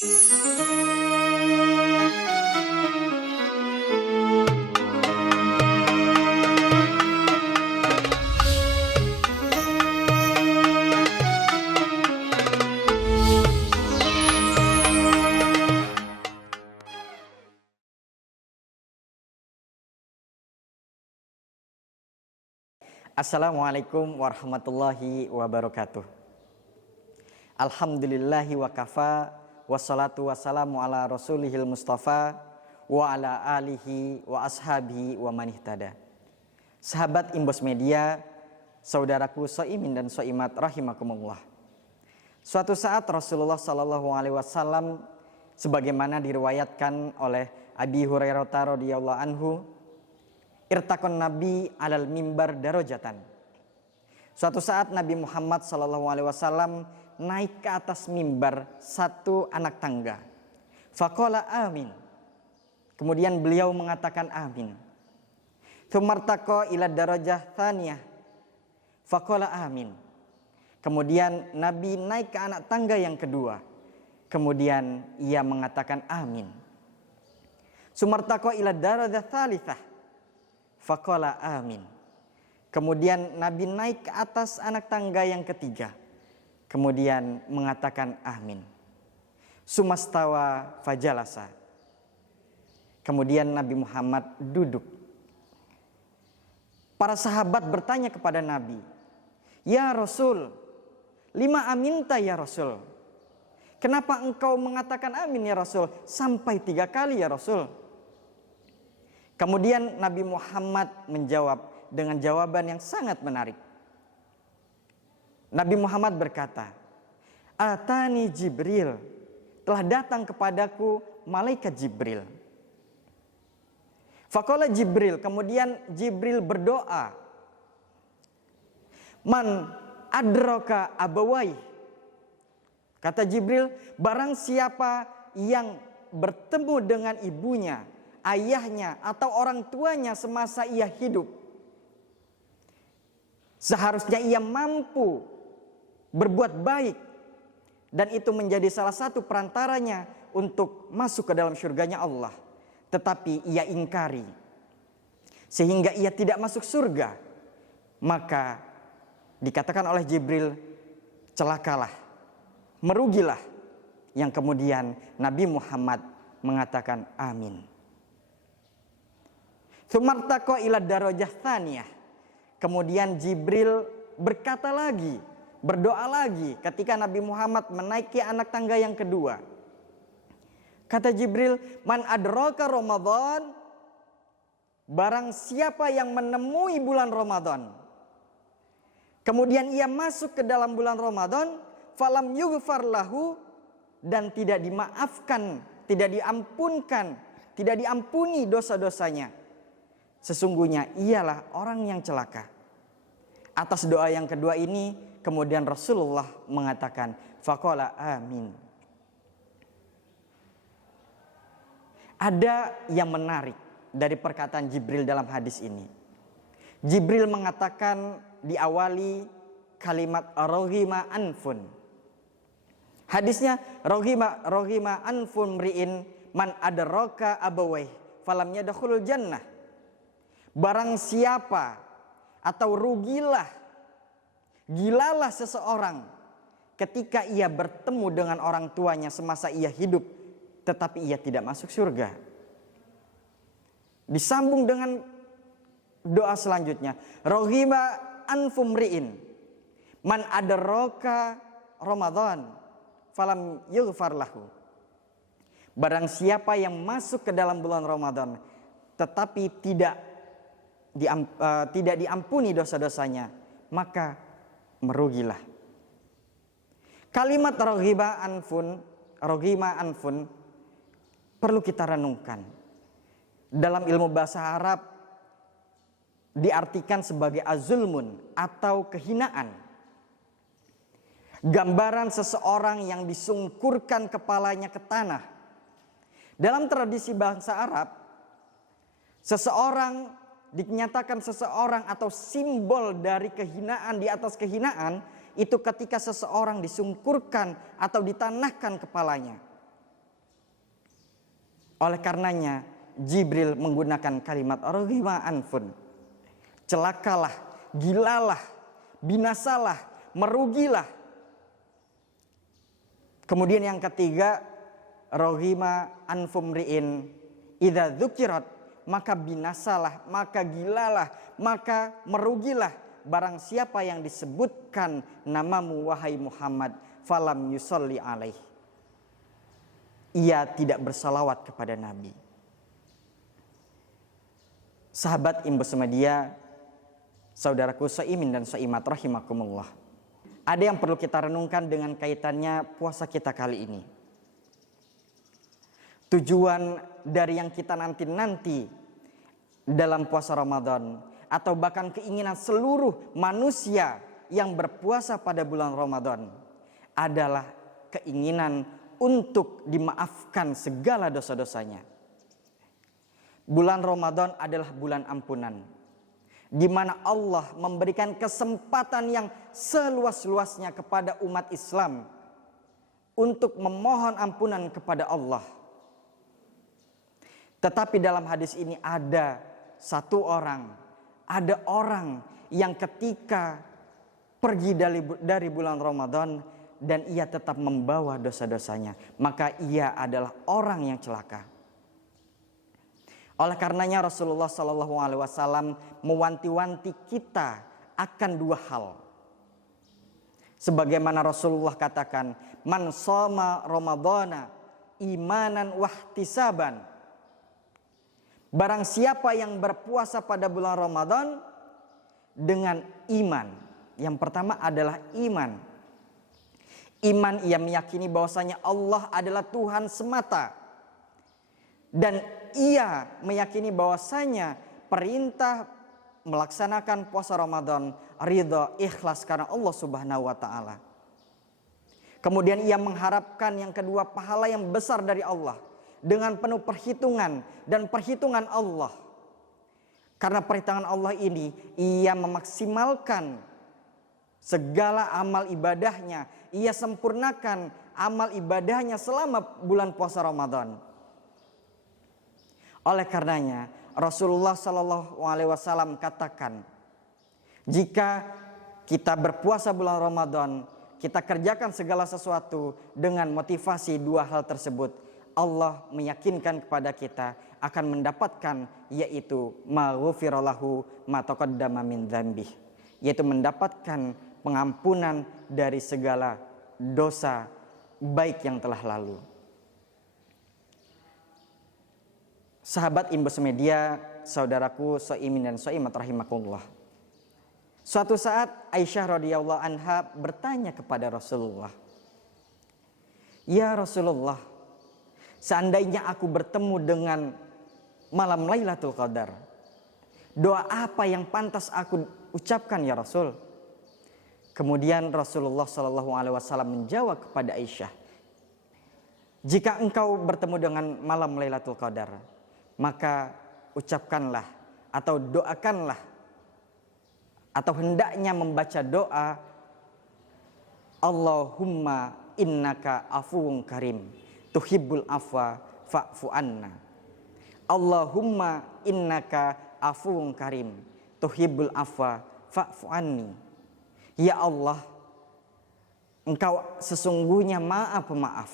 Assalamualaikum warahmatullahi wabarakatuh. Alhamdulillahi wa kafa, wassalatu wassalamu ala rasulihil mustafa, wa ala alihi wa ashabihi wa manihtada. Sahabat Imbos Media, saudaraku soimin dan soimat rahimakumullah. Suatu saat Rasulullah SAW sebagaimana diriwayatkan oleh Abi Hurairah radhiyallahu anhu, irtakon Nabi alal mimbar darajatan. Suatu saat Nabi Muhammad SAW naik ke atas mimbar satu anak tangga. Faqala amin. Kemudian beliau mengatakan amin. Tsumartaqa ila darajah tsaniyah. Faqala amin. Kemudian Nabi naik ke anak tangga yang kedua. Kemudian ia mengatakan amin. Tsumartaqa ila darajah tsalitsah. Faqala amin. Kemudian Nabi naik ke atas anak tangga yang ketiga. Kemudian mengatakan amin. Sumastawa fajalasa. Kemudian Nabi Muhammad duduk. Para sahabat bertanya kepada Nabi, "Ya Rasul, lima aminta ya Rasul? Kenapa engkau mengatakan amin ya Rasul sampai 3 kali ya Rasul?" Kemudian Nabi Muhammad menjawab dengan jawaban yang sangat menarik. Nabi Muhammad berkata, "Atani Jibril, telah datang kepadaku malaikat Jibril." Faqala Jibril, kemudian Jibril berdoa, "Man adraka abawai." Kata Jibril, barang siapa yang bertemu dengan ibunya, ayahnya atau orang tuanya semasa ia hidup, seharusnya ia mampu berbuat baik dan itu menjadi salah satu perantaranya untuk masuk ke dalam surganya Allah, tetapi ia ingkari sehingga ia tidak masuk surga, maka dikatakan oleh Jibril, celakalah, merugilah. Yang kemudian Nabi Muhammad mengatakan amin. Tsumartaqa ila darajah tsaniyah. Kemudian Jibril berkata lagi, berdoa lagi ketika Nabi Muhammad menaiki anak tangga yang kedua. Kata Jibril, "Man adraka Ramadan." Barang siapa yang menemui bulan Ramadan, kemudian ia masuk ke dalam bulan Ramadan, falam yughfar lahu, dan tidak dimaafkan, tidak diampunkan, tidak diampuni dosa-dosanya, sesungguhnya ialah orang yang celaka. Atas doa yang kedua ini kemudian Rasulullah mengatakan faqala amin. Ada yang menarik dari perkataan Jibril dalam hadis ini. Jibril mengatakan diawali kalimat rohima anfun. Hadisnya rohima anfun mri'in man adraka abawai falam yadkhulul jannah. Barang siapa atau rugilah, gilalah seseorang ketika ia bertemu dengan orang tuanya semasa ia hidup, tetapi ia tidak masuk surga. Disambung dengan doa selanjutnya, rohima anfumriin man adraka Ramadan falam yughfar lahu. Barang siapa yang masuk ke dalam bulan Ramadan tetapi tidak diampuni dosa-dosanya, maka merugilah. Kalimat rohima anfun perlu kita renungkan. Dalam ilmu bahasa Arab diartikan sebagai azulmun atau kehinaan. Gambaran seseorang yang disungkurkan kepalanya ke tanah. Dalam tradisi bahasa Arab, dinyatakan seseorang atau simbol dari kehinaan di atas kehinaan itu ketika seseorang disungkurkan atau ditanahkan kepalanya. Oleh karenanya Jibril menggunakan kalimat raghima anfun. Celakalah, gilalah, binasalah, merugilah. Kemudian yang ketiga, raghima anfumriin idza dzukirat, maka binasalah, maka gilalah, maka merugilah barang siapa yang disebutkan namamu wahai Muhammad falam yusolli alaih, ia tidak bersalawat kepada Nabi. Sahabat Imbos Media, saudaraku saimin dan saimat rahimakumullah, ada yang perlu kita renungkan dengan kaitannya puasa kita kali ini. Tujuan dari yang kita nanti-nanti dalam puasa Ramadan, atau bahkan keinginan seluruh manusia yang berpuasa pada bulan Ramadan, adalah keinginan untuk dimaafkan segala dosa-dosanya. Bulan Ramadan adalah bulan ampunan, di mana Allah memberikan kesempatan yang seluas-luasnya kepada umat Islam untuk memohon ampunan kepada Allah. Tetapi dalam hadis ini ada orang yang ketika pergi dari bulan Ramadan dan ia tetap membawa dosa-dosanya, maka ia adalah orang yang celaka. Oleh karenanya Rasulullah SAW mewanti-wanti kita akan dua hal. Sebagaimana Rasulullah katakan, man shoma Ramadhana imanan wahtisaban. Barang siapa yang berpuasa pada bulan Ramadan dengan iman. Yang pertama adalah iman. Iman, ia meyakini bahwasanya Allah adalah Tuhan semata. Dan ia meyakini bahwasanya perintah melaksanakan puasa Ramadan ridha ikhlas karena Allah Subhanahu wa taala. Kemudian ia mengharapkan yang kedua, pahala yang besar dari Allah dengan penuh perhitungan dan perhitungan Allah. Karena perhitungan Allah ini, ia memaksimalkan segala amal ibadahnya, ia sempurnakan amal ibadahnya selama bulan puasa Ramadan. Oleh karenanya Rasulullah SAW katakan, jika kita berpuasa bulan Ramadan, kita kerjakan segala sesuatu dengan motivasi dua hal tersebut, Allah meyakinkan kepada kita akan mendapatkan, yaitu maghfira lahu ma taqaddama min dzambih, yaitu mendapatkan pengampunan dari segala dosa baik yang telah lalu. Sahabat Imbos Media, saudaraku saimin dan saimat rahimakumullah. Suatu saat Aisyah radhiyallahu anha bertanya kepada Rasulullah, "Ya Rasulullah, seandainya aku bertemu dengan malam Lailatul Qadar, doa apa yang pantas aku ucapkan ya Rasul?" Kemudian Rasulullah SAW menjawab kepada Aisyah, "Jika engkau bertemu dengan malam Lailatul Qadar, maka ucapkanlah atau doakanlah atau hendaknya membaca doa Allahumma innaka afuwun karim tuhibbul afwa fa'fu anna. Allahumma innaka afuwun karim tuhibbul afwa fa'fu anni." Ya Allah, Engkau sesungguhnya Maha Pemaaf,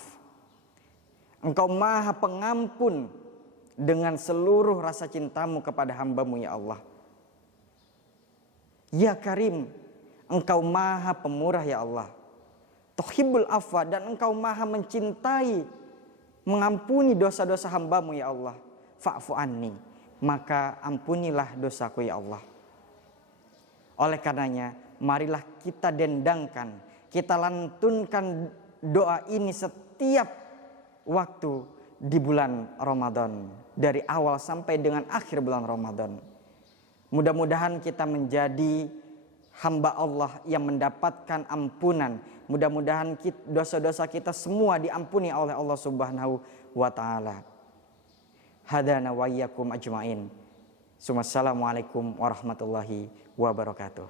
Engkau Maha Pengampun dengan seluruh rasa cintamu kepada hamba-Mu ya Allah. Ya Karim, Engkau Maha Pemurah ya Allah. Tuhibbul afwa, dan Engkau Maha mencintai, mengampuni dosa-dosa hamba-Mu ya Allah. Fa'fu anni, maka ampunilah dosaku ya Allah. Oleh karenanya, marilah kita dendangkan, kita lantunkan doa ini setiap waktu di bulan Ramadan, dari awal sampai dengan akhir bulan Ramadan. Mudah-mudahan kita menjadi hamba Allah yang mendapatkan ampunan. Mudah-mudahan dosa-dosa kita semua diampuni oleh Allah Subhanahu wa taala. Hadana wa iyyakum ajmain. Assalamualaikum warahmatullahi wabarakatuh.